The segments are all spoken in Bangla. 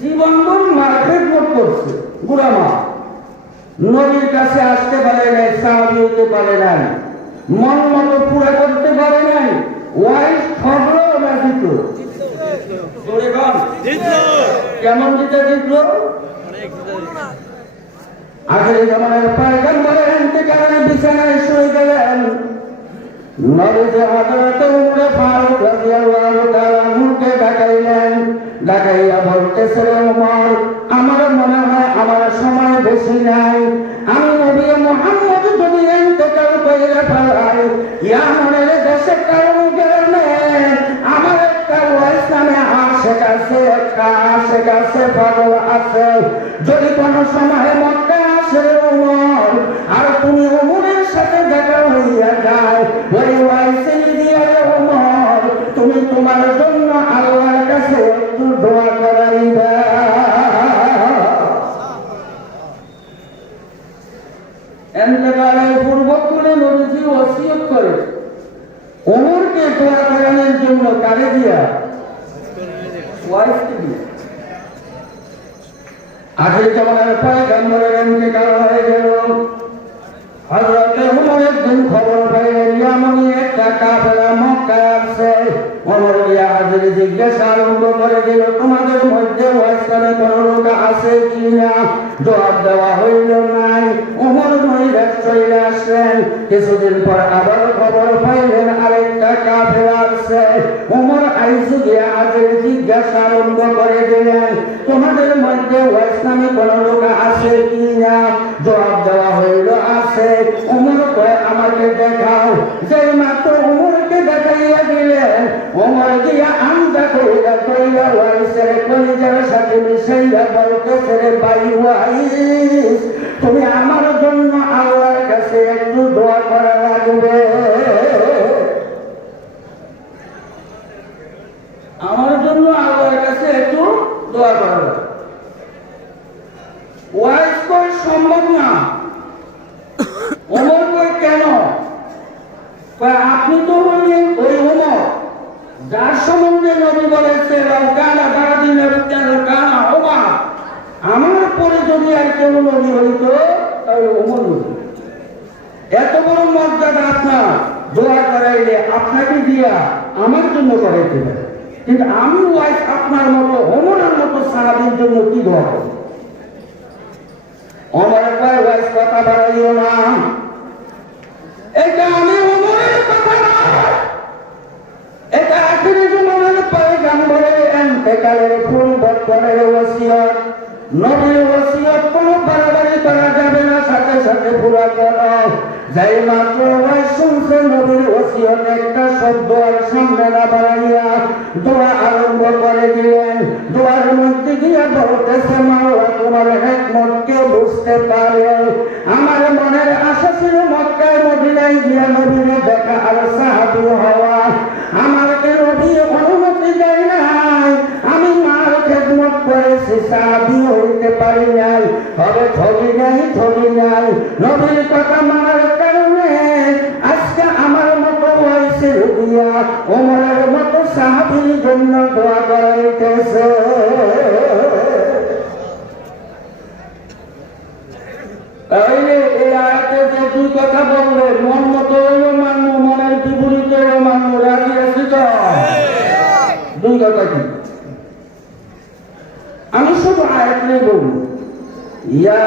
জীবনভর মার খেদমত করছে, বুড়া মা নবীর কাছে আসতে পারে নাই, সাহাবী হতে পারে নাই, মন মতো পুরা করতে পারে নাই। ওয়াইফ খবরও না দিত, কেমন দিতে দিত? আখেরি জামানার পয়গম্বরের ইন্তেকালে বিছানায় শুয়ে গেলেন। নবীজি হযরত উমর ফারুক রাদিয়াল্লাহু তাআলা আনহুকে ডাকাইলেন, ডাকাইয়া বলতেছে, উমর, আমার মনে হয় আমার সময় বেশি নাই, আমি নবী মুহাম্মদ যদি ইন্তেকাল কইরা ফেলাই, ইয়ামানের দেশে কারণ গেলে আমার একটা ওয়াইস নামে আশেক আছে, পাগল আছে, যদি কোনো সময় মক্কা আসে উমর, আর তুমি উমরের সাথে দেখা হইয়া যায়, ওই ওয়াইসে দিয়ে উমর, তুমি তোমার জন্য আল্লাহর কাছে একটু দোয়া করাইবা। ইন্তেকালের পূর্বক্ষণে নবীজি ওসিয়ত করে ওমরকে দোয়া করানোর জন্য কারে দিয়া? ওয়াইসকে দিয়া। আখেরি জামানার পয়গম্বরের ইন্তেকাল হয়ে গেল। হযরত ওমর একদিন খবর পাইলেন ইয়ামানি একটা কাফেলা মক্কায় আসছে। ওমর গিয়া হাজির জিজ্ঞাসা আরম্ভ করে দিল, তোমাদের মধ্যে ওয়াইসখানে কোন লোক আছে কিনা? জবাব দেওয়া হইল নাই। ওমর নৈরাশ চলে আসলেন। কিছুদিন পর আবার খবর পাইলেন আরেকটা কাফেলা আসছে। ওমর আইসু গিয়া হাজির জিজ্ঞাসা আরম্ভ করে দিলেন, তোমাদের মধ্যে ওয়াইসখানে কোন লোক আছে কিনা? জবাব দেওয়া হইল আছে। ওমর কয়, আমাকে দেখাও। যে মাত্র ওমরকে দেখাইয়া দিলেন, ওমর গিয়া আমদা কইরা ওয়াইসের কলিজার সাথে মিশাইয়া বলতেছে, রে ভাই ওয়াইস, তুমি আমার জন্য আল্লাহর কাছে একটু দোয়া করা লাগবে, আমার জন্য আল্লাহর কাছে একটু দোয়া করা লাগবে। ওয়াইস কয়, সম্ভব না। ওমর কয়, কেন? আপনি তো হইলেন ওই ওমর যার সম্বন্ধে নবী বলেছে, আমার পরে যদি আর কেউ নবী হইত তাহলে ওমর নবী। এত বড় মর্যাদা আপনার, দোয়া করাইলে আপনাকে দিয়া আমার জন্য করাইতে পারে, কিন্তু আমি ওয়াইস আপনার মতো ওমরের মতো সাহাবীর জন্য কি দোয়া করব? ওমরের কয়, ওয়াইস কথা বাড়াইও না, এটা আমি ওমরের কথা না, এটা আখেরি জামানার পয়গম্বরের ইন্তেকালের পূর্বক্ষণের ওসিয়ত। নবীর ওসিয়ত কোনো বাড়াবাড়ি করা যাবে না, সাথে সাথে পুরা করো। যাই মাত্র ওয়াইস শুনছে নবীর ওসিয়ত, একটা শব্দ আর সামনে না বাড়াইয়া দোয়া আরম্ভ করে দিলেন। দোয়ার মধ্যে গিয়া বলতেছে, মাওলা তোমার হিকমতকে বুঝতে পারে। আমার মনের আশা ছিল মক্কায় মদিনায় গিয়া নবীর দেখা আর সাহাবী হওয়া, আমাকে নবী অনুমতি দেয় নাই, আমি মার খেদমত করেছি, সাহাবী হইতে পারি নাই, তবে ছবি নাই। নবীর কথা মানার কারণে আজকে আমার মতো ওয়াইসের দিয়া ওমরের মতো সাহাবীর জন্য দোয়া করাইতেছে। তাহলে এই আয়াতে যে দুই কথা বললে, মন মতো মানবো, মনের বিপরীতে মানবো, রাজি আছি তো? দুই কথা কি? আমি শুধু আয়াত নিয়ে বলবো, ইয়া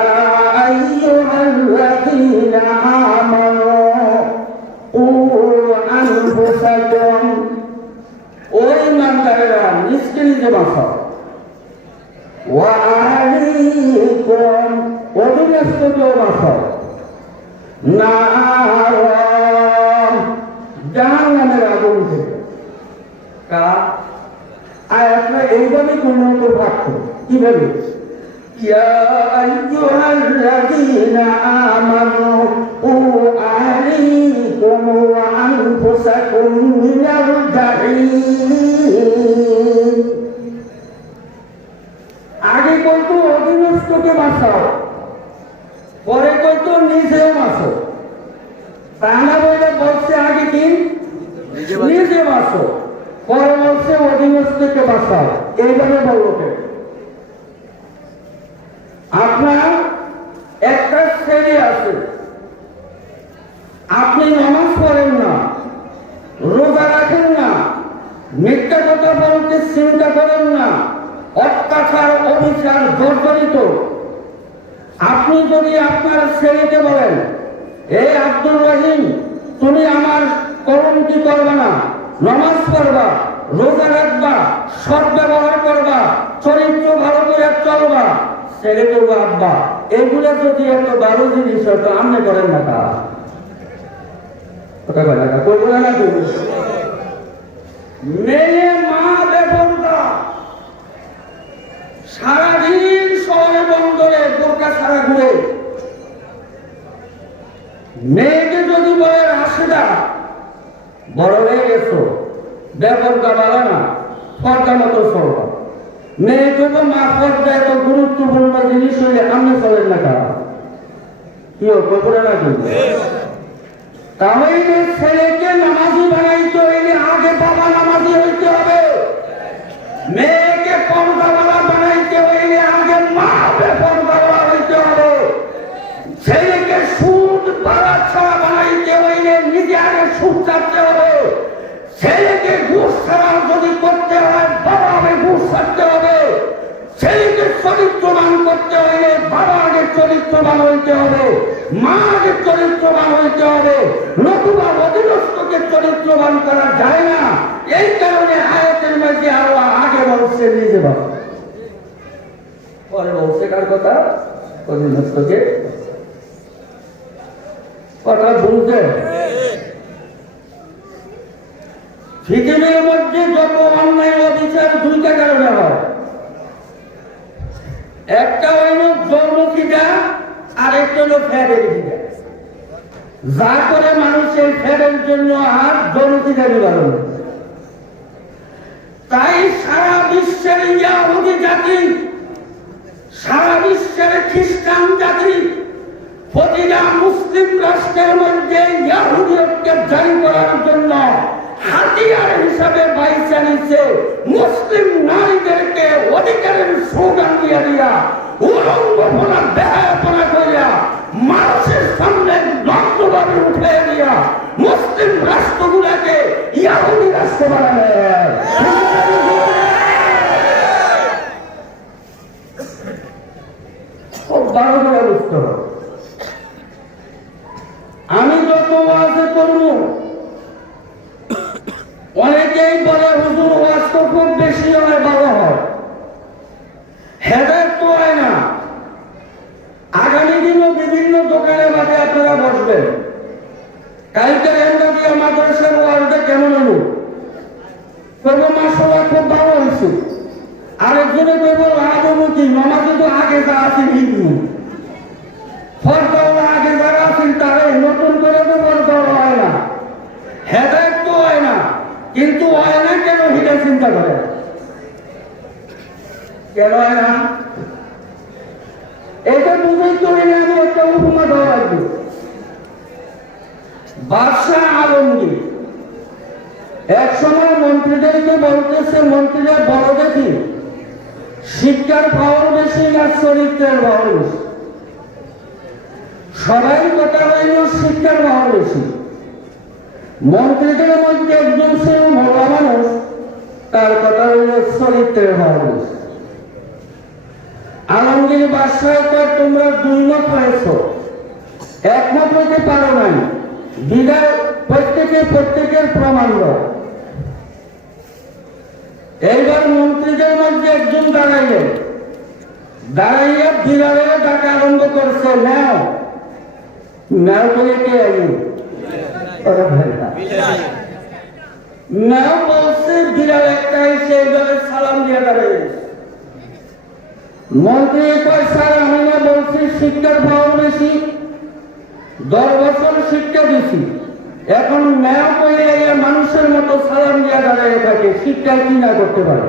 আইয়ুহাল্লাযীনা আমানু কু আনফুসাকুম, ওই ইমানদারেরা নিজকে নিজে বাঁচাও, ওয়া আহলিকুম, অধীনস্থকেও বাঁচাও, নারাম, জাহান্নামের আগুন থেকে। আয়াতটা এইভাবে উন্নত ভাগ্য কিভাবে? ইয়া আইয়ুহাল্লাযীনা আমানু কু আহলিকুম ওয়া আনফুসাকুম মিনাল জাহিম। আগে বলতো অধীনস্থকে বাঁচাও, পরে বলতো নিজেও বাঁচো। তাহলে বলে বলছে আগে কি নিজে বাঁচো, পরে বলছে অধীনস্থকে বাঁচাও। এইভাবে বললো কে? আপনার একটা ছেলে আছে, আপনি নামাজ পড়েন না, রোজা রাখেন না, মিথ্যা কথা বলতে চিন্তা করেন না, অত্যাচার অবিচার জর্জরিত। আপনি যদি আপনার ছেলেকে বলেন, এই আব্দুর রহিম, তুমি আমার কলঙ্কি করবে না, নামাজ পড়বা, রোজা রাখবা, সৎ ব্যবহার করবা, চরিত্র ভালো করে চলবা, ছেলে করবো আব্বা, এগুলো যদি এত ভালো জিনিস হতো আপনি করেন না তা করবো না। মেয়ে মা বেপরদা, সারাদিন শহরে বন্দরে বোরকা ছাড়া ঘুরে। মেয়েকে যদি বলে রাশেদা, বড় হয়ে গেছো, বেপরদা বলে না, পর্দা মতো চলবা। মেয়ে করবো মা পর্দা এত গুরুত্বপূর্ণ জিনিস হইলে আপনি চলেন না তা কি করবো না কিন্তু। তাহলে ছেলেকে নামাজি বানাইতে হইলে আগে বাবা নামাজি হইতে হবে, মেয়েকে পর্দাওয়ালা বানাইতে হইলে আগে মা বেপরদাওয়ালা হইতে হবে, ছেলেকে সুদ বাড়া ছাড়া বানাইতে হইলে নিজে আগে সুদ ছাড়তে হবে, ছেলেকে ঘুষ ছাড়া যদি করতে হয় বাবা আগে ঘুষ ছাড়তে হবে, ছেলেকে চরিত্রবান করতে হইলে বাবা আগে চরিত্রবান হইতে হবে, মা আগে চরিত্রবান হইতে হবে, নতুবা অধীনস্থকে চরিত্রবান করা যায় না। এই কারণে আয়াতের মধ্যে আল্লাহ আগে বলছে নিজে বাবা, পরে বলছে কার কথা? অধীনস্থকে। কথা বুঝতে পৃথিবীর মধ্যে যত অন্যায় অবিচার দুইটা কারণে হয়, একটা হইল জন্মখিদা আর একটা হলো ফ্যাটের খিদা। যা করে মানুষের ফ্যাটের জন্য আর জন্মখিদা নিবারণ। তাই সারা বিশ্বের ইহুদি জাতি, সারা বিশ্বের খ্রিস্টান জাতি প্রতিটা মুসলিম রাষ্ট্রের মধ্যে ইহুদিয়তকে জারি করার জন্য হাতিয়ার হিসাবে বাইচা নিচ্ছে মুসলিম নারীদেরকে অধিকারের স্লোগান দিয়া দিয়া উলঙ্গপনা বেহায়াপনা করিয়া মানুষের সামনে নগ্নভাবে উঠে দিয়া মুসলিম রাষ্ট্রগুলাকে ইহুদি রাষ্ট্র বানাবে। খুব ভালো করে বুঝতে হবে। আমি যত ওয়াজে করব, অনেকেই বলে হুজুর ওয়াজ তো খুব বেশি হয়, ভালো হয়, হেদায়েত তো হয় না। আগামী দিনও বিভিন্ন দোকানে বাদে আপনারা বসবেন, কালকে এমদাদিয়া মাদ্রাসার ওয়াজটা কেমন হলো? করবো মাশাআল্লাহ খুব ভালো হয়েছে। আরেকজনে করবো লাভমুখী, নামাজে তো আগে যা আছে হিন্দু ফরদাওয়ালা আগে যারা আছেন তারাই, নতুন করে তো ফরদাওয়ালা হয় না, হেদায়েত তো হয় না। কিন্তু হয় না কেন? হিটা চিন্তা করে কেন হয় না এটা বুঝেই চলে না। আমি একটা উপমা দেওয়া লাগবে। বাদশাহ আলমগীর এক সময় মন্ত্রীদেরকে বলতেছে, মন্ত্রীরা বড় দেখি শিক্ষার পাওয়ার বেশি না চরিত্রের পাওয়ার বেশি? সবাই কথা হইল শিক্ষার পাওয়ার বেশি। মন্ত্রীদের মধ্যে একজন সে মোড়া মানুষ, তার কথা হইল চরিত্রের পাওয়ার বেশি। আলমগীর বাদশাহ কয় তোমরা দুই মত হয়েছ, একমত হইতে পারো নাই, বিদায় প্রত্যেকের প্রমাণ দাও। এইবার মন্ত্রীদের মধ্যে একজন দাঁড়াইলেন, দাঁড়াইয়া বিড়ালের ডাকা আরম্ভ করছে, নাও নাও করে কে আইন নাও বলছে, বিড়াল একটা এসে এইভাবে সালাম দিয়ে দাঁড়াই। মন্ত্রী কয় স্যার আমি না বলছি শিক্ষার ভাব বেশি, 10 বছর শিক্ষা দিছি, এখন ন্যায় করে মানুষের মতো সালাম দিয়া দাঁড়িয়ে থাকে, শিক্ষা কি না করতে পারে?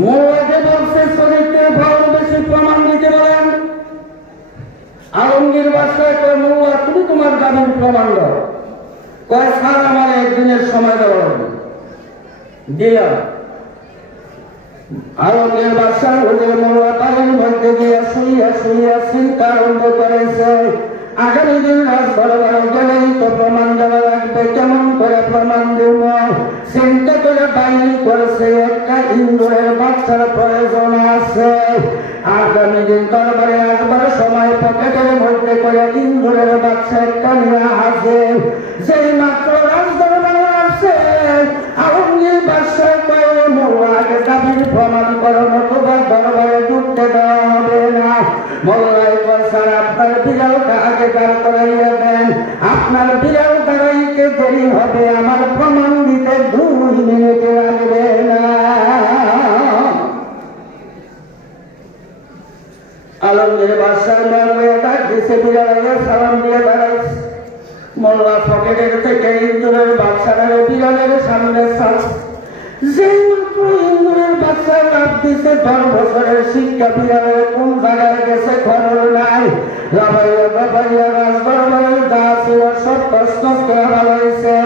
মোয়াজে বলছে চরিত্রের ভাব বেশি, প্রমাণ দিতে পারেন। আলমগীর বাদশাহ কয় মোয়া তুমি তোমার দাবির প্রমাণ দাও। কয় স্যার আমার একদিনের সময় দেওয়া লাগবে। দিলাম। আলমগীর বাদশাহ হুজুর মোল্লা বাড়ির মধ্যে গিয়ে শুইয়া শুইয়া চিন্তা আরম্ভ করেছে, আগামী দিন রাজ দরবারে গেলেই তো প্রমাণ দেওয়া লাগবে, কেমন করে প্রমাণ দেব? চিন্তা করে বাইরে করেছে একটা ইন্দুরের বাচ্চার প্রয়োজন আছে। আগামী দিন দরবারে একবার সময় পকেটের মধ্যে করে ইন্দুরের বাচ্চা একটা নিয়ে আসে। যেই মাত্র রাজ দরবারে আসে, আলমগীর বাদশাহ কয়ে মোল্লাকে দাবির প্রমাণ করো, নতুবা দরবারে ঢুকতে দেওয়া হবে না। মোল্লাই স্যার আপনার বিড়ালটা আগে দাঁড় করাইয়া দেন, আপনার বিড়াল দাঁড়াইতে দেরি হবে, আমার প্রমাণ দিতে 2 মিনিট লাগবে না। আলমগীর বাদশাহ মোল্লাকে ডাক দিছে, বিড়ালে সালাম দিয়ে দাঁড়াইছে। মোল্লা পকেটের থেকে ইন্দুরের বাচ্চাটারে বিড়ালের সামনে ছাড়ছে। যেই মাত্র ইন্দুরের বাচ্চা লাভ দিছে, 10 বছরের শিক্ষা বিড়ালের কোন জায়গায় গেছে খবর নাই। লাভাইয়া বাবাইয়া রাজদরবারের যা ছিল সব প্রশ্ন করে ভালোইছে।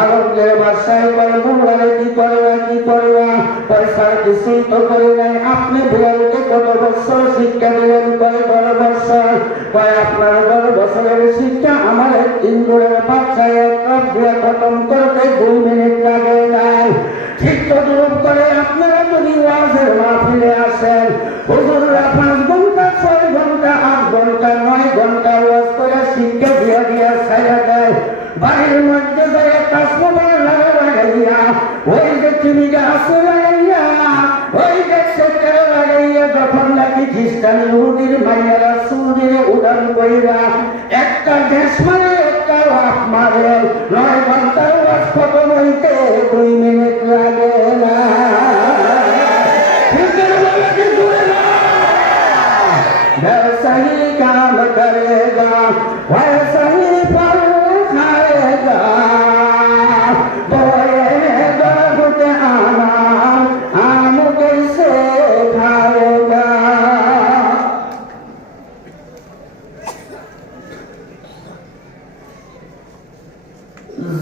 আলমগীর বাদশাহ কয় মোল্লারে কি করবা কি করবা? পয়সার কিছুই তো করি নাই, আপনি বিড়ালকে কত বছর শিক্ষা দিলেন? কয় 10 বছর। কয় আপনার 10 বছরের শিক্ষা আমার ইন্দুরের বাচ্চা এক কাপ দিয়ে খতম করতে 2 মিনিট লাগে নাই। ঠিক তদ্রূপ করে আপনারা যদি ওয়াজের মাহফিলে আসেন, হুজুররা 5 ঘন্টা 6 ঘন্টা 8 ঘন্টা 9 ঘন্টা ওয়াজ করে শিক্ষা দিয়া দিয়া ছায়া দেয়, বাড়ির মধ্যে যায় কাসমোবাইল লাগাইয়া, ওই যে চিনি গাছ লাগাইয়া, ওই যে সেটা লাগাইয়া, যখন নাকি খ্রিস্টান ইহুদির মাইয়ারা সুদিরে উড়ান কইরা একটা গ্যাস মারে একটা লাফ মারে, 9 ঘন্টার ওয়াজ খতম হইতে 2 মিনিট লাগে না। सही काम करेगा वैसा ही फल खाएगा, बोएगा खुद आम कैसे खाएगा।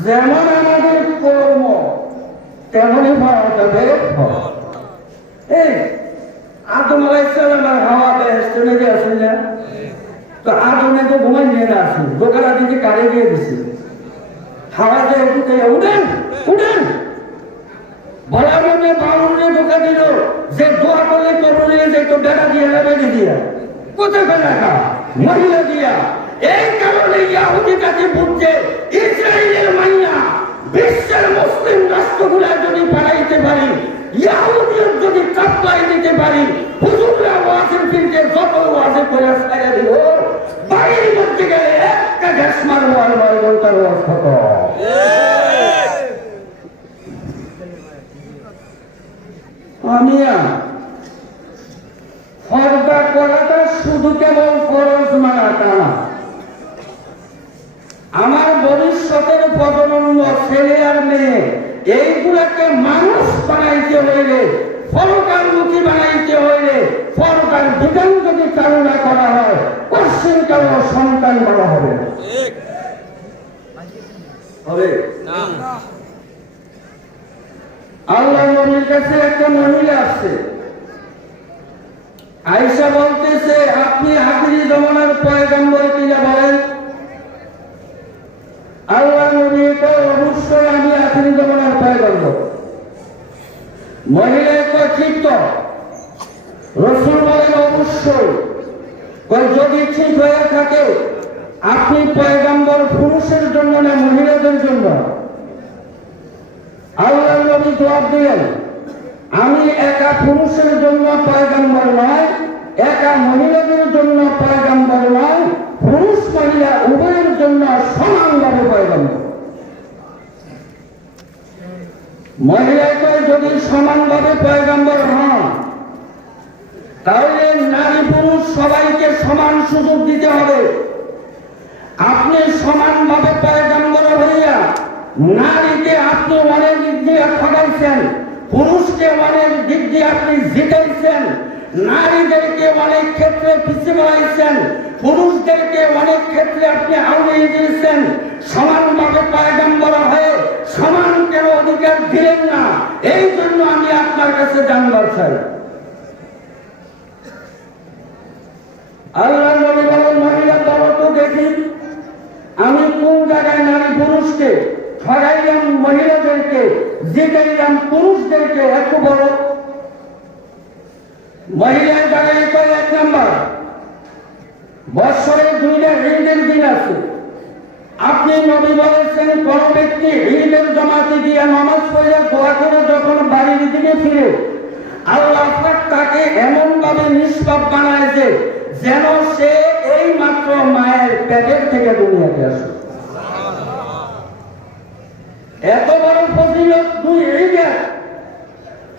যেমন আমাদের কর্ম তেমনই পাওয়া যাবে ফল। এই আদম আলাইহিস সালামের হাওয়া বেহেশতে লেগে আসেন না, তো আদমে তো ঘুমাই নিয়ে না আসেন, দোকানা দিকে কারে দিয়ে দিছে, হাওয়া দিয়ে উঠে উঠেন উঠেন বলার মধ্যে বাউন্ডে ধোকা দিল যে দোয়া করলে কবর নিয়ে যেত বেড়া দিয়ে বেঁধে দিয়া, কোথায় বেড়া মহিলা দিয়া। এই কারণে ইয়াহুদি কাছে বুঝছে ইসরায়েলের মাইয়া বিশ্বের মুসলিম রাষ্ট্রগুলা যদি পাঠাইতে পারি, ইয়াহুদিয়ত যদি চাপলাই দিতে পারি, হুজুররা ওয়াজের ফিরতে যত ওয়াজে করে ছায়া দিব, বাড়ির মধ্যে গেলে একটা গ্যাস মারবো আর 9 ঘন্টার ওয়াজ খতম। আমিয়া পর্দা করাটা শুধু কেবল ফরজ মানাটা না, আমার ভবিষ্যতের প্রজন্ম ছেলে আর মেয়ে এইগুলাকে মানুষ বানাইতে হইলে, পরকালমুখী বানাইতে হইলে, পরকাল বিধান যদি চালু না করা হয়, পশ্চিম কাল সন্তান বড় হবে না। আল্লাহ নবীর কাছে একটা মহিলা আসছে, আয়েশা বলতেছে আপনি আখিরি জমানার পয়গম্বর কিনা বলেন? আল্লাহ নবী তো অবশ্যই আমি আখিরি জমানার পয়গম্বর। মহিলা তো ঠিক তো, রাসূল বলেন অবশ্যই। যদি ঠিক হয়ে থাকে আপনি পয়গম্বর পুরুষের জন্য না মহিলাদের জন্য? আল্লাহ নবী জবাব দিলেন আমি একা পুরুষের জন্য পয়গম্বর নয়, একা মহিলাদের জন্য পয়গম্বর নয়, পুরুষ মহিলা উভয়ের জন্য সমানভাবে পয়গম্বর। মহিলাকে যদি সমানভাবে পয়গম্বর হন, তাহলে নারী পুরুষ সবাইকে সমান সুযোগ দিতে হবে। আপনি সমানভাবে পয়গম্বর হইয়া নারীকে আপনি অনেক দিক দিয়ে ঠকাইছেন, পুরুষকে অনেক দিক দিয়ে আপনি জিতাইছেন, নারীদেরকে অনেক ক্ষেত্রে পিছিয়ে বাড়াইছেন, পুরুষদেরকে অনেক ক্ষেত্রে আপনি আউড়িয়ে দিয়েছেন। সমানভাবে পয়গম্বর হয়ে সমান কেন অধিকার দিলেন না? এই জন্য আমি আপনার আল্লাহর কাছে জানবার চাই। আল্লাহ নবী বলেন, মহিলা বলো তো দেখি আমি কোন জায়গায় নারী পুরুষকে ঠগাইলাম, মহিলাদেরকে জিতাইলাম পুরুষদেরকে, একটু বলো। মহিলার জায়গায় কয় 1 নম্বর, বৎসরে 2টা ঈদের দিন আছে। আপনি নবী বলেছেন কোন ব্যক্তি ঈদের জামাতে গিয়ে নামাজ পড়ে দোয়া করে যখন বাড়ির দিকে ফিরে, আল্লাহ পাক তাকে এমন ভাবে নিষ্পাপ বানায় যে যেন সে এই মাত্র মায়ের পেটের থেকে দুনিয়াতে আসে। এত বড় ফজিলত 2 ঈদের,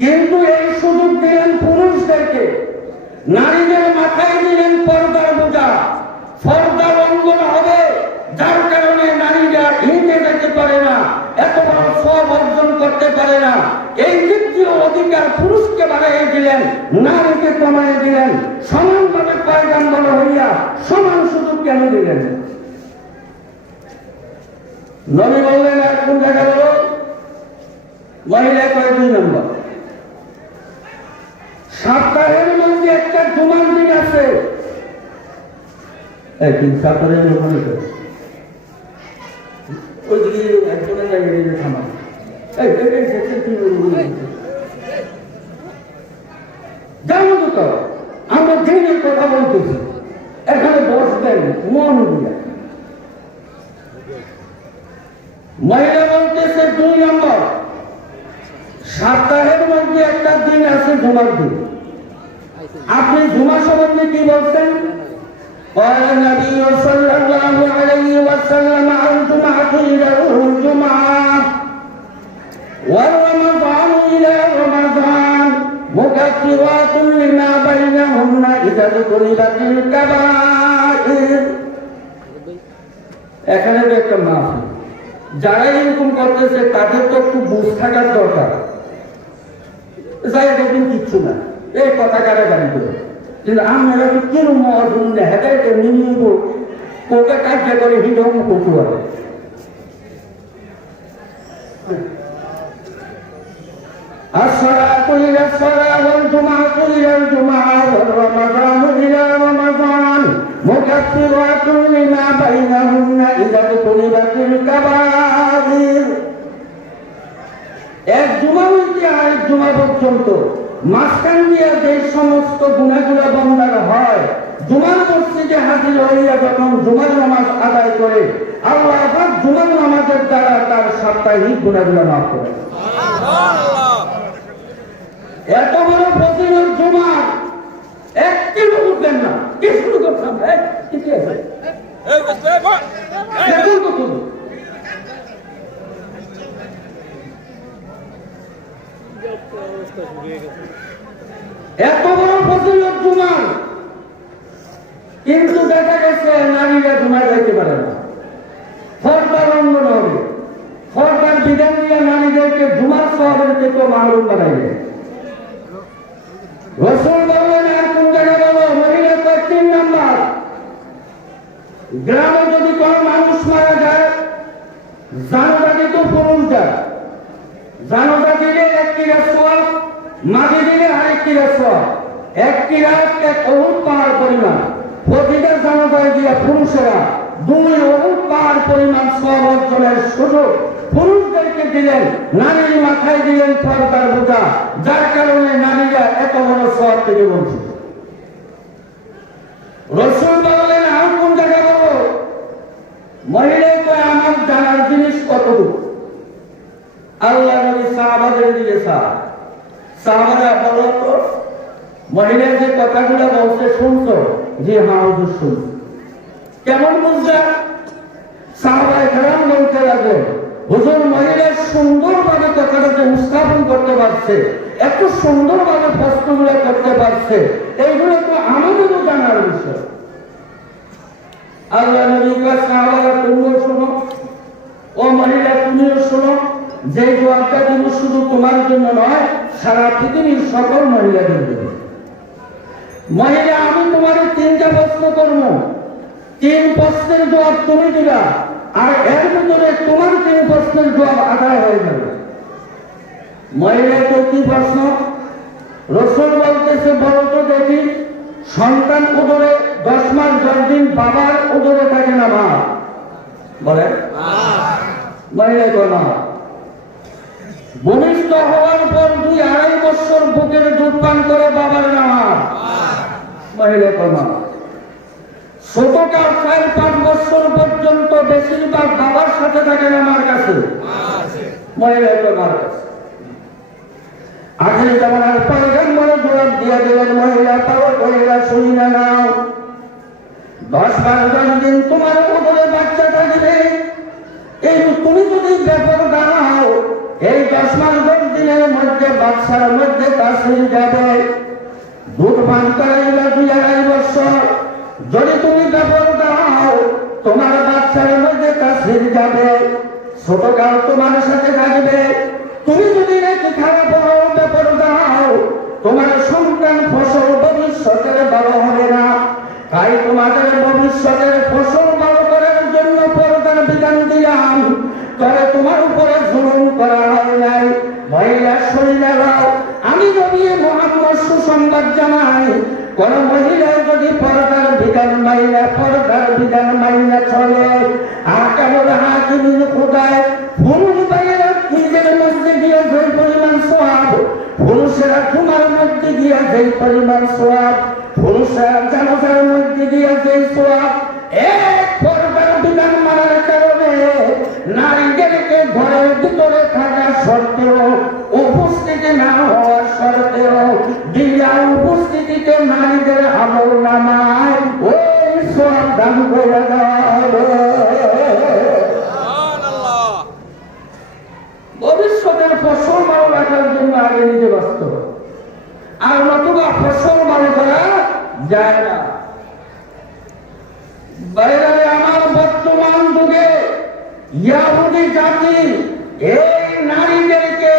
কিন্তু এই সুযোগ দিলেন পুরুষদেরকে, নারীদের মাথায় দিলেন পর্দার বোঝা, পর্দা লঙ্ঘন হবে, যার কারণে নারীরা ঈদে যেতে পারে না, এত বড় সব অর্জন করতে পারে না। এই দ্বিতীয় অধিকার পুরুষকে বাড়াইয়ে দিলেন, নারীকে কমাই দিলেন। সমানভাবে পয়গম্বর হইয়া সমান সুযোগ কেন দিলেন? নবী বললেন আর কোন জায়গা বলো? মহিলা কয় 2 নম্বর, সপ্তাহের মধ্যে একটা জুমার দিন আছে। একদিন সপ্তাহের মধ্যে ওই দিকে একজনের জায়গায় থামা, যেমন তো আমরা দিনের কথা বলতেছি, এখানে বসবেন মন দিয়া। মহিলা বলতেছে 2 নম্বর, সপ্তাহের মধ্যে একটা দিন আছে জুমার দিন। আপনি জুমা সম্বন্ধে কি বলছেন? قال النبي صلى الله عليه وسلم الجمعة إلى الجمعة ورمضان إلى رمضان مكفرات لما بينهن إذا اجتنبت الكبائر। এখানে তো একটা মাফি, যারা এরকম করতেছে তাদের তো একটু বুঝ থাকার দরকার। যাই দেখুন কিচ্ছু না, এই কথা কারাগারি করে, কিন্তু আমরা কিরম অর্জন হেদায়তে নিব ওকে কার্য করে হিডম করতে হবে। الصلاة إلى الصلاة والجمعة إلى الجمعة والرمضان إلى رمضان مكفرات لما بينهن إذا اجتنبت الكبائر। এক জুমা হইতে আরেক জুমা পর্যন্ত মাঝখান দিয়ে যে সমস্ত গুনাহগুলো বন্ধ হয়, জুমার মসজিদে হাজির হইয়া যখন জুমার নামাজ আদায় করে, আল্লাহ পাক জুমার নামাজের দ্বারা তার সাপ্তাহিক গুনাহগুলো মাফ করে। এত বড় ফজিলত জুমার, একটি উঠবেন না, কি শুরু করতাম? ঠিক আছে, এত বড় ফজিলত জুমার, কিন্তু দেখা গেছে নারীরা জুমায় যাইতে পারে না, ফরদা লঙ্ঘন হবে। ফরদার বিধান দিয়ে নারীদেরকে জুমার সওয়াবের থেকে মাহরুম বানাইবে। রাসূল বললেন আর কোন জায়গা বলো? মহিলা 3 নম্বর, গ্রামে যদি কোনো মানুষ মারা যায়, জানাজা দিত পুরুষরা, জানাজা দিলে 1 কিরাত সওয়াব, মাঝে দিলে আরেক কিরাত সওয়াব, 1 কিরাত 1 উহুদ পাহাড় পরিমাণ। প্রতিটা জানাজায় গিয়ে পুরুষেরা 2 উহুদ পাহাড় পরিমাণ সওয়াব অর্জনের সুযোগ পুরুষদেরকে দিলেন, নারীর মাথায় দিলেন পর্দার বোঝা, যার কারণে নারীরা এত বড় সওয়াব থেকে বঞ্চিত। রাসূল বললেন আর কোন জায়গায় বলো? মহিলাকে আমার জানার জিনিস কতটুকু? আল্লাহ নবী সাহাবাদের দিকে সাহাবারা বলো তো, মহিলা যে কথাগুলো বলছে শুনছো? জি হ্যাঁ হুজুর শুনছি। কেমন বুঝলা? সাহাবায়ে কেরাম বলতে লাগলো, হুজুর মহিলা সুন্দরভাবে কথাটাকে উপস্থাপন করতে পারছে, এত সুন্দরভাবে প্রশ্নগুলো করতে পারছে, এইগুলো তো আমাদেরও জানার বিষয়। আল্লাহ নবী সাহাবারা তুমিও শোনো, ও মহিলা তুমিও শোনো, যে জবাবটা দিব শুধু তোমার জন্য নয়, সারা পৃথিবীর সকল মহিলাদের জন্য। মহিলা আমি তোমার 3টা প্রশ্ন করবো, 3 প্রশ্নের জবাব তুমি দিবা, আর এর ভিতরে তোমার 3 প্রশ্নের জবাব আদায় হয়ে যাবে। মহিলা তো কি প্রশ্ন? রসুল বলতেছে, বলো তো দেখি, সন্তান উদরে 10 মাস 10 দিন বাবার উদরে থাকে না মা? বলে মহিলা না। ভূমিষ্ঠ হওয়ার পর 2-2.5 বছর বুকের দুধ পান করে বাবার নামা? মহিলা না। ছোটকাল 4-5 বছর পর্যন্ত বেশিরভাগ বাবার সাথে থাকে না মার কাছে? মহিলা মার কাছে। আখেরি জামানার পয়গম্বর জবাব দিয়ে দিলেন, মহিলা তাও মহিলা শুনি না নাও, 10-12 দিন তোমার উদরে বাচ্চা থাকবে। এই তুমি যদি বেপরদা হও, এই 10 মাস 10 দিনের মধ্যে বাচ্চার মধ্যে তাসির যাবে। দুধ পান করাইলা 2-2.5 বছর, যদি তুমি বেপরদা হও, তোমার বাচ্চার মধ্যে তাসির যাবে, ছোটকাল তোমার সাথে থাকবে। তুমি যদি নাকি খারাপ হও, বেপরদা হও, তোমার সন্তান ফসল ভবিষ্যতের ভালো হবে না। তাই তোমাদের ভবিষ্যতের ফসল ভালো করার জন্য পর্দার বিধান দিলাম, তবে তোমার উপরে জুলুম করা হয় নাই। মহিলা শরীরাও আমি নবী মুহাম্মদ সুসংবাদ জানাই, কোন মহিলা যদি পর্দার বিধান মাইনা চলে, আকামুল হাকিমিন খুদায় পুরুষ বাইরা নিজের মধ্যে গিয়ে যে পরিমাণ সওয়াব, পুরুষেরা তোমার মধ্যে গিয়ে যে পরিমাণ সওয়াব, পুরুষেরা জানাজার মধ্যে গিয়ে যে সওয়াব, এক পর্দার বিধান মানার কারণে নারীদেরকে ঘরের ভিতরে থাকা সত্ত্বেও, উপস্থিতি না হওয়ার সত্ত্বেও, বিনা উপস্থিতিতে নারীদের আমল নামায় ওই সওয়াব দান করে দেওয়া হবে। ভবিষ্যতের ফসল ভালো রাখার জন্য আগে নিজে ব্যস্ত, আর নতুবা ফসল ভালো করা যায় না। বাইরে আমার বর্তমান যুগে ইহুদি জাতি এই নারীদেরকে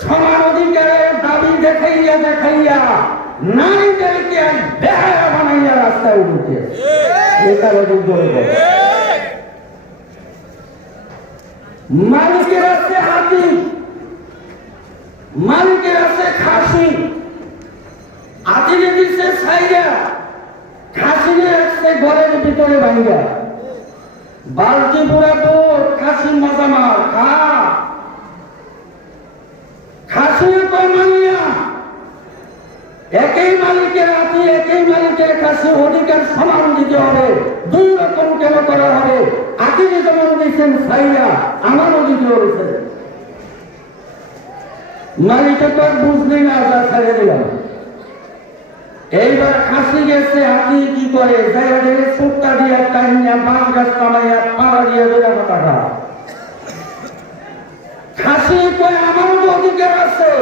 সমান অধিকারের দাবি দেখাইয়া নারীদেরকে বেহায়া বানাইয়া রাস্তায় উঠেছে। মালিকের আছে হাতি, মালিকের আছে খাসি, হাতিরে দিচ্ছে ছাইয়া, খাসিরে আসছে ঘরের ভিতরে ভাঙ্গা, বালতি পুরা তোর খাসি মজা মার খা, খাসি তো মানিয়া একই মালিকের হাতি, একই মালিকের কাছে অধিকার সমান দিতে হবে। 2 রকম কেন করা হবে? হাতিরে যেমন দিচ্ছেন ছাইয়া, আমারও দিতে হয়েছে। মালিকে তো আর বুঝলি না, যা ছেড়ে দিলাম। এইবার খাসি গেছে, হাতি কি করে সুট্টা দিয়ে টাইনিয়া বাঁশ গাছ কামাইয়া পাড়া দিয়ে টাকা। খাসি কয় আমারও তো অধিকার আছে।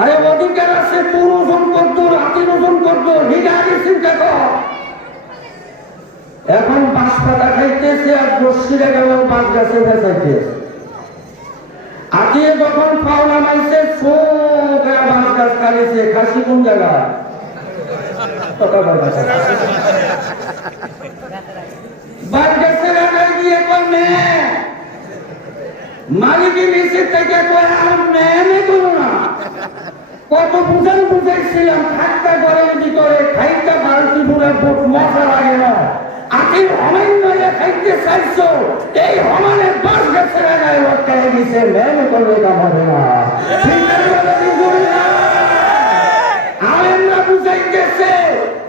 আরে অধিকার আছে, তোর ওজন করতো, হাতির ওজন করতো, হিডারি চিন্তা কর। এখন বাঁশ পাতা খাইতেছে আর বসিরে গেল বাঁশ গাছে বেঁচাইতেছে। হাতিয়ে যখন পাওনা মাইছে সোগা বাঁশ গাছ কাটিছে, খাসি কোন জায়গায়? বাঁশ গাছের আগায় গিয়ে কমে মালিকের নিচে থেকে কয় আর মেনে করো না। কত বুঝাইছিলাম, খাটটা ঘরের ভিতরে খাইটা বালতি পুরা বুট মশা লাগে না, আখির অমান্য খাইতে চাইছো, এই হমানের বাঁশ গাছের আগায় লটকায় দিছে, মেনে করলে কাম হবে না। আলেমরা বুঝাইতেছে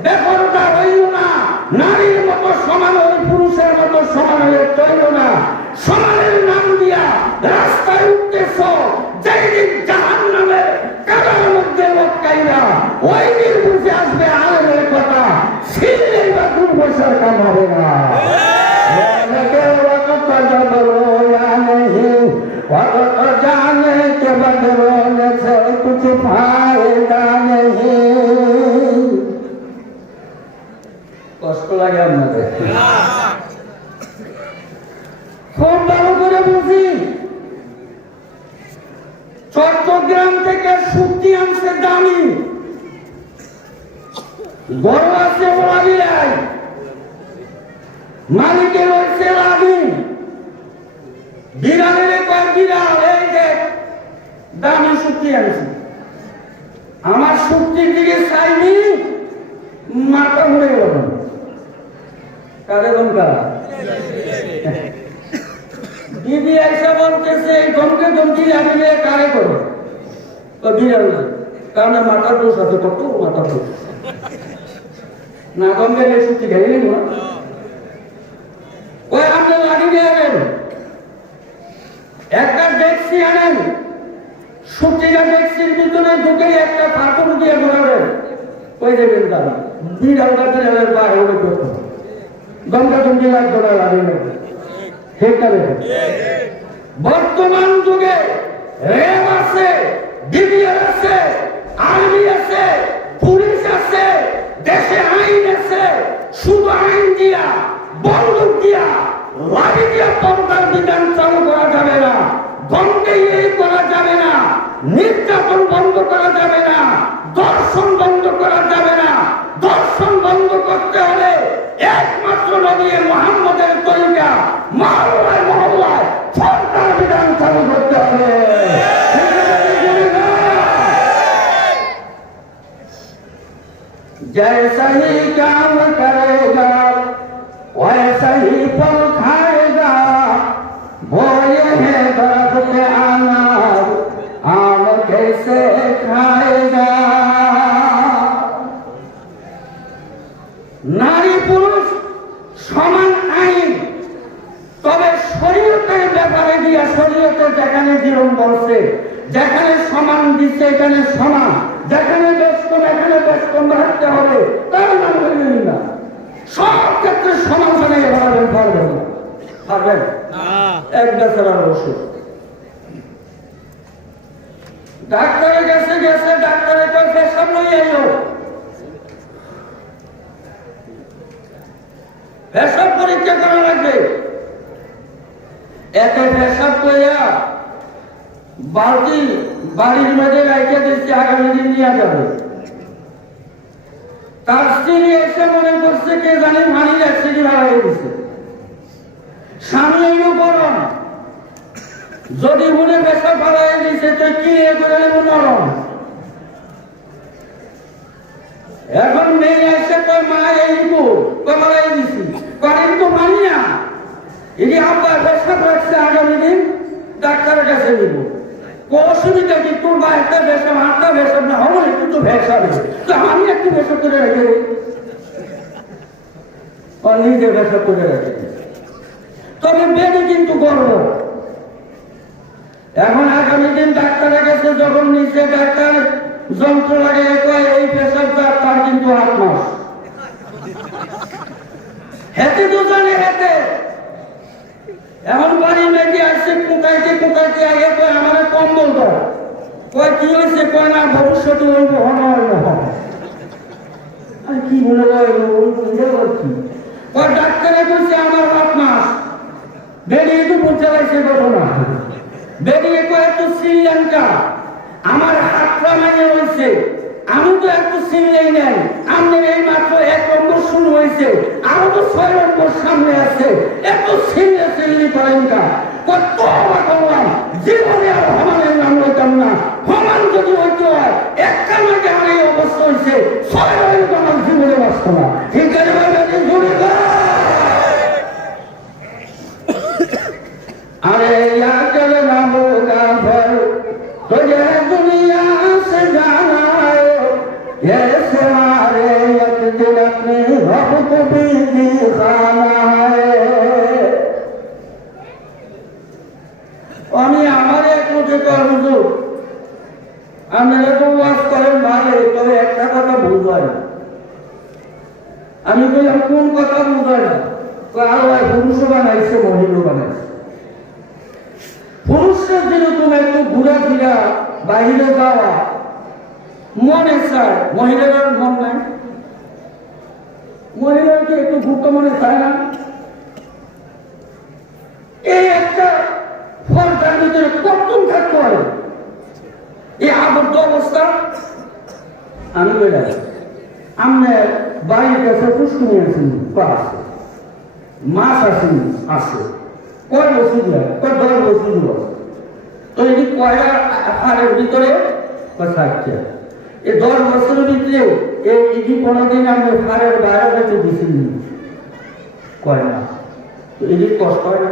বেপরদা হইও না, নারীর মতো সমান ওই পুরুষের মতো সমান হয়ে চইল না, সমানের নাম দিয়া রাস্তায় উঠতেছ, যেই দিন জাহান্নামের কাদার মধ্যে লটকাইলা ওই দিন বুঝে আসবে আলেমের কথা, ছিলেই বা 2 পয়সার কাম হবে না। জানে কে বদলে সে কুছ ফায়দা নেই। কষ্ট লাগে আপনাদের? খুব ভালো করে বুঝি। চট্টগ্রাম থেকে শুক্তি আনছে দামি, গরু আছে ওয়ালিয়ায়, মালিকের হচ্ছে লাভি, বিড়ালের কয় বিড়াল, এই দেখ দামি শুক্তি আনছে। আমার শক্তির দিকে চাইনি মাথা ঘুরে গেল। কারে দমকা দিদি আইসা বলতেছে দমকে দমকি লাগিয়ে কারে করো তো বিড়াল না, কারণ মাথার দোষ আছে, কত মাথার দোষ না দমকে শক্তি গেলেন না ওই আপনি লাগিয়ে আনেন, একটা ডেক্সি আনেন, শক্তিটা ডেক্সির ভিতরে ঢুকে একটা পাথর দিয়ে ঘোরাবেন, ওই দেবেন তারা বিড়াল কাছে বাইরে হলে করতে দমকা দমকি লাগবে না লাগিয়ে বর্তমান যুগে রেব আছে, ডিবিআর আছে, আর্মি আছে, পুলিশ আছে, দেশে আইন আছে, শুধু আইন দিয়া বন্দুক দিয়া লাঠি দিয়া পর্দার বিধান চালু করা যাবে না, দমকে করা যাবে না, নির্যাতন বন্ধ করা যাবে না, দর্শন বন্ধ করা যাবে না। দর্শন বন্ধ করতে হলে একমাত্র নবী মুহাম্মদের তরিকা মহল্লায় মহল্লায় সরকার বিধান চালু করতে হবে। जैसा ही काम करेगा वैसा ही फल खाएगा, वो ये है दर्द के अनार आम कैसे खाएगा। নারী পুরুষ সমান আইন, তবে শরীয়তের ব্যাপারে দিয়া শরীয়তে যেখানে জীবন বলছে, যেখানে সমান দিচ্ছে এখানে সমান, যেখানে বেষ্টন এখানে বেষ্টন রাখতে হবে, তার নাম হইলেন না। সব ক্ষেত্রে সমান জানিয়ে বাড়াবেন, পারবেন না, পারবেন এক বেচারার ওষুধ ডাক্তারে গেছে গেছে ডাক্তারে পেশাব লই আইলো, পেশাব পরীক্ষা করা লাগবে, একে পেশাব করিয়া বালতি বাড়ির মধ্যে রাইখে দিচ্ছে, আগামী দিন নিয়ে যাবে। তার স্ত্রী এসে মনে করছে কে জানি ভারী অ্যাক্সিডেন্ট ভাড়া হয়ে গেছে, স্বামী এলো গরম, যদি মনে পেশাব ভাড়া হয়ে দিছে তো কি করে নেব নরম। এখন মেয়ে এসে কয় মা এই মারাই দিছি, কিন্তু মানি না, এটি আব্বা পেশাব রাখছে, আগামী দিন ডাক্তারের কাছে নিব। অসুবিধা কি তোর বা একটা পেশাব আটটা পেশাব না হবো একটু তো ভেসাবে, তো আমি একটু পেশাব করে রেখে দিই, নিজে পেশাব করে রেখে দিই, তবে বেড়ে কিন্তু গর্ব। এখন আগামী দিন ডাক্তারের কাছে যখন নিচে ডাক্তার যন্ত্র লাগে এই পেশাব তার কিন্তু 8 মাস হেতে তো জানে হেতে। এখন বাড়ি মেয়েটি আসছে কুকাইতে কুকাইতে আগে কয় আমার কম্বল দাও, কয় কি হয়েছে, কয় না ভবিষ্যতে ওই আর কি বলে কয় ডাক্তারে বলছে আমার 8 মাস। বেরিয়ে তো বলতে লাগছে ঘটনা, বেরিয়ে কয় একটু শ্রীলঙ্কা আমার হাতটা মানে হয়েছে, আমি তো একটু চিনলেই নেই, আমাদের এই মাত্র 1 নম্বর শুরু হয়েছে, আরো তো 6 নম্বর সামনে আছে, একটু চিনলে চিনলি করেন কা কত করলাম, জীবনে আর হমানের নাম হইতাম না, হমান যদি হইতে হয় একটা মাকে আমার এই অবস্থা হয়েছে, 6 নম্বর আমার জীবনে বাঁচত না, ঠিক আছে अरे या चल नामो का भर तुझे दुनिया से जाना है, ये सिवारे एक दिन अपने रब को भी दिखाना है। আমি আমার এক মুখে হুজুর আপনারা তো ওয়াজ করেন ভালো, তবে একটা কথা বুঝায় না। আমি বললাম কোন কথা বুঝায় না, আরো পুরুষও বানাইছে মহিলাও বানাইছে। পুরুষের যেরকম একটু ঘোরাফেরা বাইরে যাওয়া মনে চায়, মহিলার মন নাই, মহিলাকে একটু ঘুরতে মনে চায় না। এই একটা ফলটার ভিতরে কতক্ষণ থাকতে হয়, এই আবদ্ধ অবস্থা। আমি বলে আমরা বাড়ির কাছে পুষ্কুনি আছেন, মাছ আছেন, আছে কয় বছর যায়, কয় 10 বছর তো এটি কয়টা আহারের ভিতরে 60টা, এই 10 বছরের ভিতরে এই ইডি কোনোদিন আমি ফারের বাইরে যেতে দিছি কয় না, ইডি কষ্ট হয় না।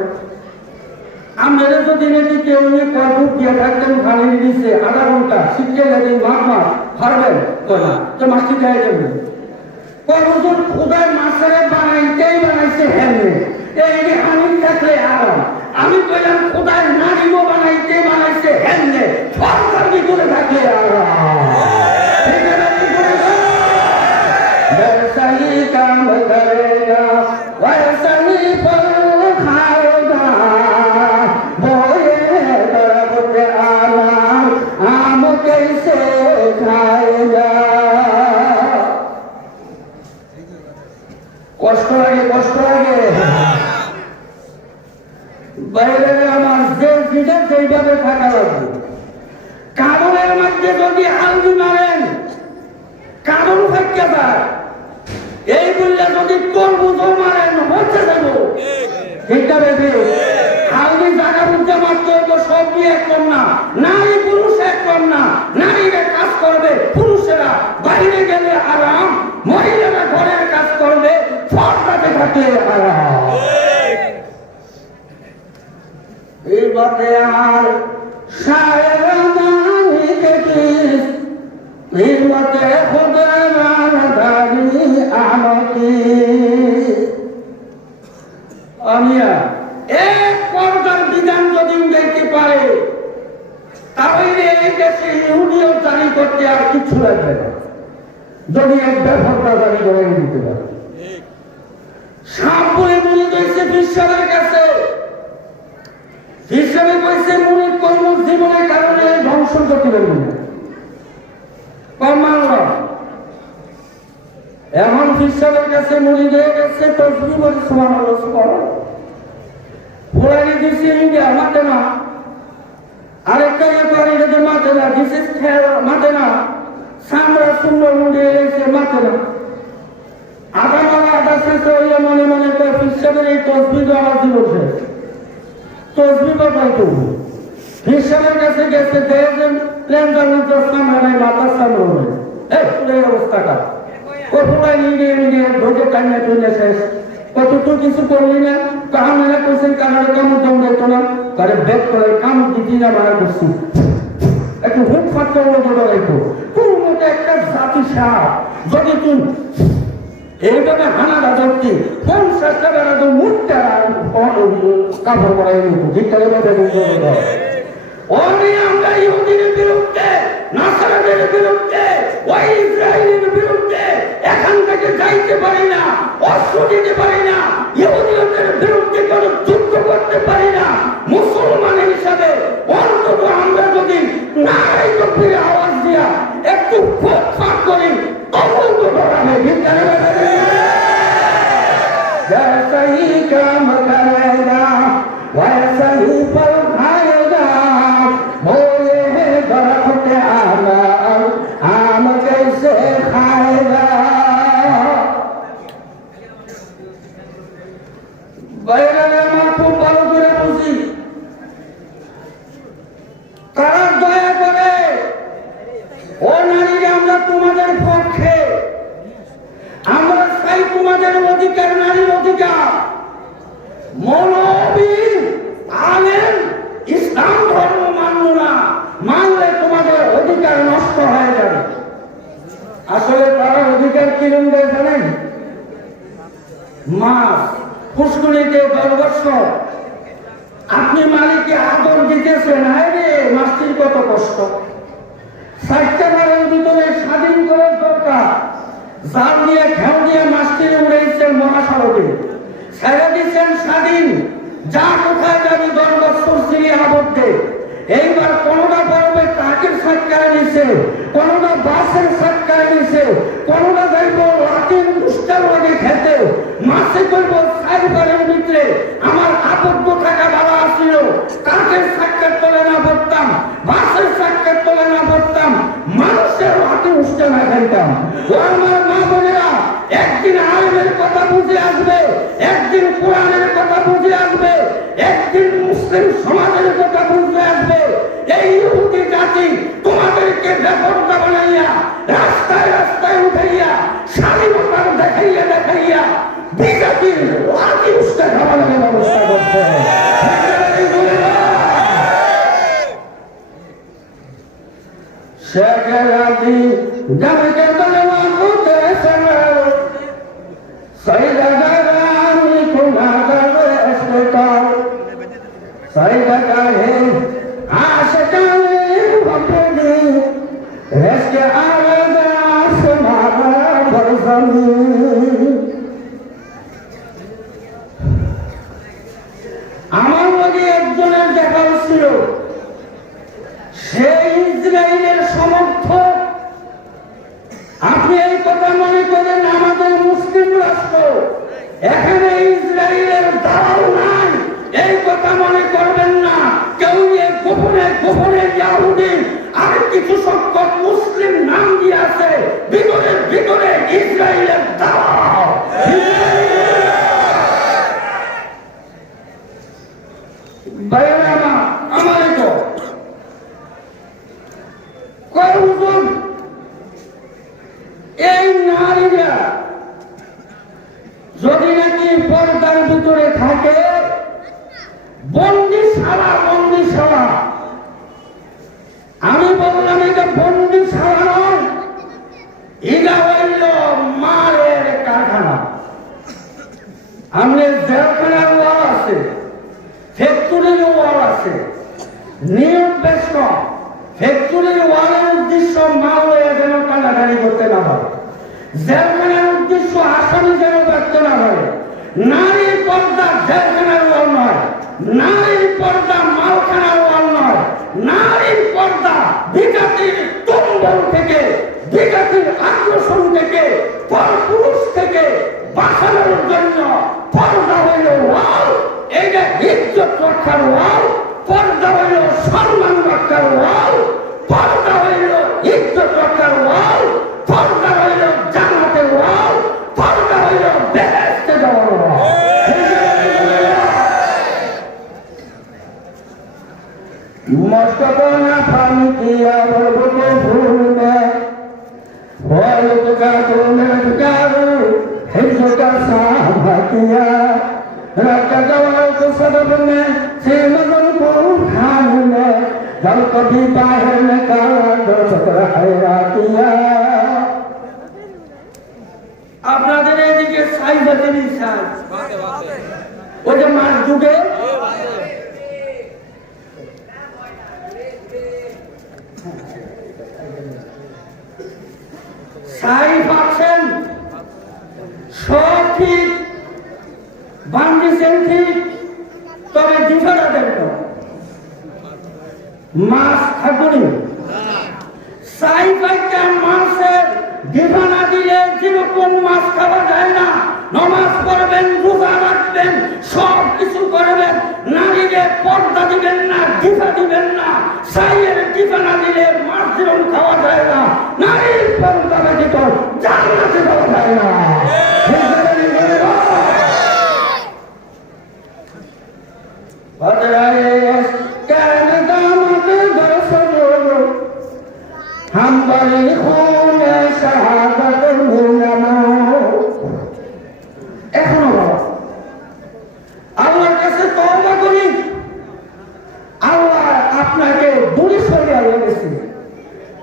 আমরা যদি নাকি কেউ কর্ম দিয়ে থাকতেন ফানির দিচ্ছে আধা ঘন্টা শিখতে গেলে মাস ফারবেন কয় না, তো মাছটি খাই যাবে কর্মজন খোদার মাছের বানাইতেই বানাইছে হেলমেট, এই আমি থাকলে আরাম। আমি কইলাম খোদার নারীও বানাইতে বানাইছে হেলমেট, সরকার ভিতরে থাকলে আরাম। ব্যবসায়ী কাম করেগা वैसा ही फल खाएगा बोए दरख्त आम आम कैसे खाएगा। কষ্ট লাগে বাইরে আমার যে যেটা সেইভাবে থাকা লাগবে। কারণের মধ্যে যদি আলদি মারেন কারণ থাকতে পারে, এই বললে যদি তরমুজ মারেন হচ্ছে দেব ঠিকটা বেশি আলদি জায়গা বুঝতে মারতে তো সবই একদম না, নারী পুরুষ একদম না। নারীরা কাজ করবে, পুরুষেরা বাইরে গেলে আরাম, মহিলারা ঘরের কাজ করবে, পর্দাতে থাকলে আরাম। এই বাতে আর সায়রা দানি কেটিস এই বাতে খুদা দানি আমাকে আমিয়া এক পর্দার বিধান যদি উঠাইতে পারে তাহলে এই দেশে ইহুদিও জারি করতে আর কিছু লাগবে না, যদি এক ব্যাপারটা জারি করে দিতে পারে। সাপ বলে মনে করেছে বিশ্বের কাছে, হিসাবে কইছে মনে কর্ম জীবনের কারণে ধ্বংস করতে পারবে না এখন হিসাবের কাছে মনে দিয়ে গেছে তসবি বলে সুবহানাল্লাহ সুবহানাল্লাহ পুরানি দিছি ইন্ডিয়া মাতে না, আরেকটা ব্যাপারে যদি মাতে না দিস ইজ মাতে না, সামরা সুন্দর মুড়ে এসে মাতে না, আধা শেষ হইয়া মনে মনে করে হিসাবের এই তসবি দেওয়া জীবন শেষ তসবি বাবাই করবো। হিসাবের কাছে গেছে দেখেন প্লেনটার মধ্যে সামনে নাই, মাথার সামনে হবে এই অবস্থাটা ও পুরাই নিয়ে ঢোকে কান্না টুনে শেষ। কত তো কিছু করলি না, কাহামেরা করছেন কানার কামড় দম দিত না, তারে ব্যাগ করে কামড় দিতি না মারা করছি একটু হুট ফাট করবো রাখো তোর মতো একটা জাতি সাপ যদি তুই এইভাবে হানাটা ধরতে 50 টাকা তো মুখটা কাপড় পরাই নিত ঠিক আমরা ইহুদিনের বিরুদ্ধে, নাসারাদের বিরুদ্ধে, ওই ইসরায়েলের বিরুদ্ধে এখান থেকে যাইতে পারি না, অস্ত্র দিতে পারি না, ইহুদিদের বিরুদ্ধে কোনো যুদ্ধ করতে পারি না। মুসলমান হিসাবে অন্তত আমরা যদি নারী তকবীর আওয়াজ দিয়া একটু ফাঁক করি তখন তো ধরাবে ঠিক जैसा ही काम करेगा वैसा ही फल खाएगा बोले है दरख्त आम कैसे खाएगा। বাইরে আমার খুব ভালো করে বুঝি তারা দয়া করে ও নারীরা আমরা তোমাদের পক্ষে, আমরা চাই তোমাদের অধিকার, নারীর অধিকার। মৌলবী আলেম ইসলাম ধর্ম মানল না, মানলে তোমাদের অধিকার নষ্ট হয়ে যাবে। আসলে তারা অধিকার কিরম দেয় জানেন? মাস পুষ্করিতে 10 বছর আপনি মালিককে আদর দিতেছেন, আরে মাসটির কত কষ্ট। 60টা বারের ভিতরে স্বাধীন করার দরকার, জাল দিয়ে খেল দিয়ে মাছটিরে উড়াইছেন মহাসড়কে, ছেড়ে দিচ্ছেন স্বাধীন, যা কোথায় যাবি 10 বছর সিরিয়া আবদ্ধে। এইবার কোনোটা পড়বে ট্রাকের সাক্ষায় নিছে, কোনোটা বাসের সাক্ষায় নিছে, কোনোটা যাইব লাঠির মুষ্টার লাগে খেতে, মাছে করবো সাইবারের ভিতরে আমার আবদ্ধ থাকা বাবা আসছিল, ট্রাকের সাক্ষাৎ তোলে না পড়তাম, বাসের সাক্ষাৎ তোলে না পড়তাম, মানুষের হাতে উষ্টা না খাইতাম। ও আমার মা বোনেরা, একদিন আলেমের কথা বুঝে আসবে, একদিন কোরআনের কথা বুঝে আসবে, একদিন মুসলিম সমাজের কথা বুঝে আসবে। এই ইহুদি জাতি জাতি তোমাদেরকে বেপরদা বানাইয়া রাস্তায় রাস্তায় উঠাইয়া স্বাধীনতার দেখাইয়া বিজেপির লাঠি উস্কা খাওয়ানোর ব্যবস্থা করছে। শেখের রাজি জামিকে দলে মানতে সঙ্গে সৈদা গারামি কুনা গাবে এসলেটার সৈদা গাহে আশকানে ভপনি রেসকে আলাদা সমারা ভরসমি। আমার মধ্যে একজনের দেখা ছিল, সেই ইসরায়েলের সমর্থক। আপনি এই কথা মনে করেন আমাদের মুসলিম রাষ্ট্র, এখানে ইসরায়েলের দালাল নাই, এই কথা মনে করবেন না। কেউ গোপনে গোপনে ইহুদি আর কিছু সংখ্যক মুসলিম নাম দিয়ে আছে, ভিতরে ভিতরে ইসরায়েলের দালাল। এই নারীরা যদি নাকি পর্দার ভিতরে থাকে, বন্দিশালা আমি বললাম এটা বন্দিশালা নয়, এটা হইল মালের কারখানা। আমাদের জেলখানার ওয়াল আছে, ফ্যাক্টরির ওয়াল আছে, নিয়োগ বেশ কম। ফ্যাক্টরির ওয়ালের উদ্দেশ্য মাল যেন কান্নাকানি করতে না পারে, জেলখানার উদ্দেশ্য আসামি যেন ব্যক্ত না পারে। নারীর পর্দা জেলখানার ওয়াল নয়, নারীর পর্দা মালখানার ওয়াল নয়, নারীর পর্দা বিজাতির তুম্বল থেকে, বিজাতির আগ্রাসন থেকে, পরপুরুষ থেকে বাঁচানোর জন্য পর্দা হইল ওয়াল। এইটা ইজ্জত রক্ষার ওয়াল, পর্দা হইল সম্মান রক্ষার ওয়াল, পর্দা হইল ইজ্জত রক্ষার ওয়াল, পর্দা হইল জান্নাতের ওয়াল, পর্দা হইল বেহেশতে যাওয়ার ওয়াল। मुझको ना पानी किया वो भूल में तो का तूने पुकारो हिजो का साहबा किया रखा जवाब को सबब में सीमन को खान में जब कभी बाहर में काला दो सतरा हैरा किया। আপনাদের এদিকে সাইজাতের ইনসান ওই যে মাছ ডুবে সাইফ আছেন, সব ঠিক বান্ধিছেন ঠিক, তবে দিশাটা দেন মাছ থাকুনি। সাইফ একটা মাছের দিশা না দিলে যেরকম মাছ খাওয়া যায় না। নমাজ পড়বেন, রোজা রাখবেন, সব কিছু করবেন, নারীদের পর্দা দিবেন না, দিশা দিবেন না। সাইয়ের দিশা না দিলে মাছ যেরকম খাওয়া যায় না, নারীর পর্দা ব্যতীত জান্নাতে যাওয়া যায় না। हम बड़े खून शहादत मिलना এখনো আল্লাহর কাছে তওবা করি। আল্লাহ আপনাকে দূরে সরিয়ে এনেছে,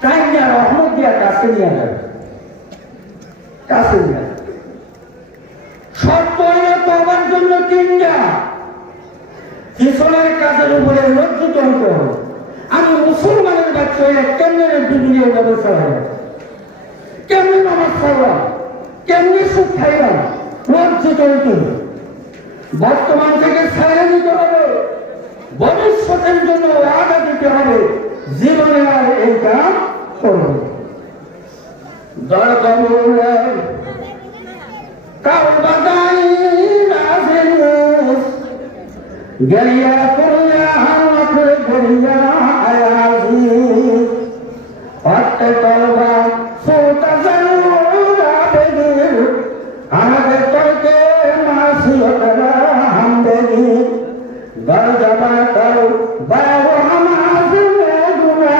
তাই না রহমত দিয়া কাছে নিয়ে যাবে, কাছে নিয়ে শর্ত হইল তওবার জন্য তিনটা। পিছনের কাজের উপরে লজ্জিত হতে হবে। আমি মুসলমানের বাচ্চা হয়ে কেমনে দুনিয়া ব্যবস্থা হবে, কেমনে নামাজ পড়লাম, কেমনে সুখ খাইলাম, লজ্জিত হইতে হবে। বর্তমান থেকে ছেড়ে দিতে হবে, ভবিষ্যতের জন্য ওয়াদা দিতে হবে, জীবনে আর এই কাজ করবে। দরকার কাউ বাদাই রাজেন গরিয়া করিয়া হামলে গরিয়া আয়াজি অতে তওবা সোতা জরুরা বেদির আমাদের তরকে মাসিয়তরা হামদেগি দরজাবা করো বাও হামাজ মে গুনা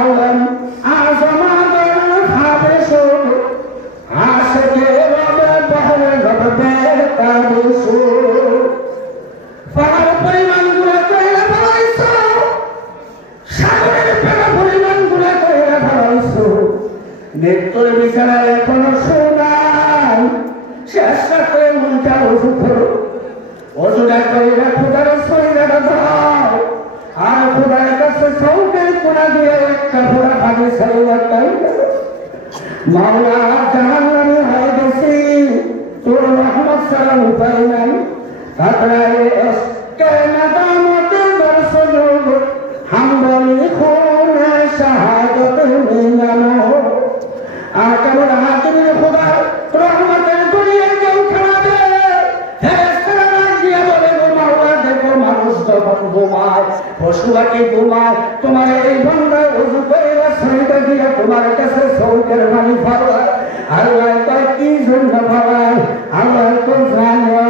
মাওলান আজমাদের হাবেশু আশকে রবে বহরে রবে তাবিশু পাহাড় পরিমাণ গুলা কইরা ফলাইছো সাগরের পেড়া পরিমাণ গুলা কইরা ফলাইছো মৃত্যুর বিছানায় এখনো শোনাই চেষ্টা করে মনটা ওষুধ করো ওষুধ কইরা খুদার শরীরটা দাও আর খুদার কাছে চৌকের কোনা দিয়ে একটা ঘোড়া ভাগে শরীরটাই মাওলা জাহান্নামী হয়ে গেছি তোর রহমত ছাড়া উপায় নাই তাকরায়ে ইশকে নাদামতে দর্শন হামদলি খুনে শাহাদত মিনানো আকামুল হাকিমের খুদা রহমতের দুনিয়া কেউ খাবে ফেরেশতারা দিয়ে বলে গো মাওলা দেখো মানুষ যখন ঘুমায় পশু পাখি ঘুমায় তোমার এই বান্দা ওযু করে শরীরটা দিয়ে তোমার কাছে চৌকের পানি পাওয়া আল্লাহ কয় কি জন্য পাওয়ায় আল্লাহ তো জানে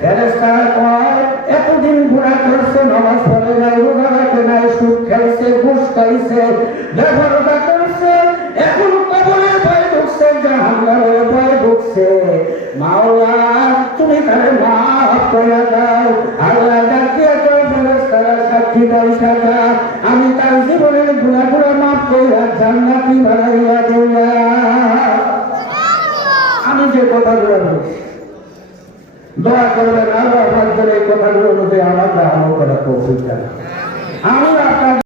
ফেরেশতারা কয় এতদিন গুনাহ করছে নামাজ পড়ে নাই রোজা রাখে নাই সুদ খাইছে ঘুষ খাইছে বেপরদা করছে এখন কবরের ভয় ঢুকছে জাহান্নামের ভয় ঢুকছে মাওলা তুমি তারে মাফ করে দাও আল্লাহ ডাকিয়ে তো ফেরেশতারা সাক্ষী বৈশাখা আমি তার জীবনের গুনাহগুলো মাফ কইরা জান্নাতি বানাইয়া দিলাম আমি যে কথাগুলো বলছি দোয়া করবেন আল্লাহ আপনার এই কথাগুলো অনুযায়ী আমার আমল করা তৌফিক দান আমি আপনার